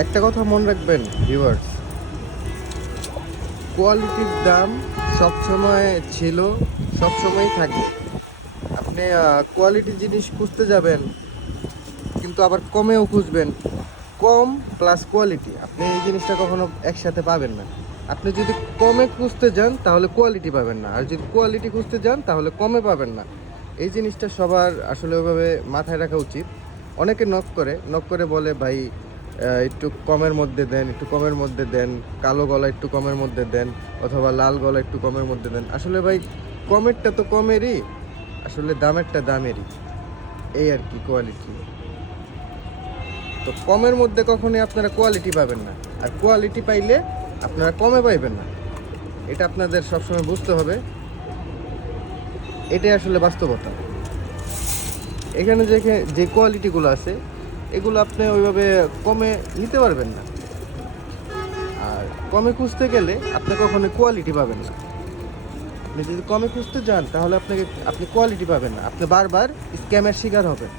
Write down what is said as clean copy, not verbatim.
একটা কথা মনে রাখবেন ভিউয়ার্স, কোয়ালিটির দাম সবসময় ছিল, সবসময় থাকবে। আপনি কোয়ালিটি জিনিস খুঁজতে যাবেন, কিন্তু আবার কমেও খুঁজবেন। কম প্লাস কোয়ালিটি, আপনি এই জিনিসটা কখনো একসাথে পাবেন না। আপনি যদি কমে খুঁজতে যান তাহলে কোয়ালিটি পাবেন না, আর যদি কোয়ালিটি খুঁজতে যান তাহলে কমে পাবেন না। এই জিনিসটা সবার আসলে ওইভাবে মাথায় রাখা উচিত। অনেকে নক করে বলে ভাই একটু কমের মধ্যে দেন, একটু কমের মধ্যে দেন, কালো গলা একটু কমের মধ্যে দেন, অথবা লাল গলা একটু কমের মধ্যে দেন। আসলে ভাই কমেরটা তো কমেরই, আসলে দামেরটা দামেরই, এই আর কি কোয়ালিটি। তো কমের মধ্যে কখনোই আপনারা কোয়ালিটি পাবেন না, আর কোয়ালিটি পাইলে আপনারা কমে পাইবেন না। এটা আপনাদের সবসময় বুঝতে হবে, এটাই আসলে বাস্তবতা। এখানে যে কোয়ালিটিগুলো আছে এগুলো আপনি ওইভাবে কমে নিতে পারবেন না, আর কমে খুঁজতে গেলে আপনি কখনো কোয়ালিটি পাবেন না। আপনি যদি কমে খুঁজতে যান তাহলে আপনি কোয়ালিটি পাবেন না, আপনি বারবার স্ক্যামের শিকার হবেন।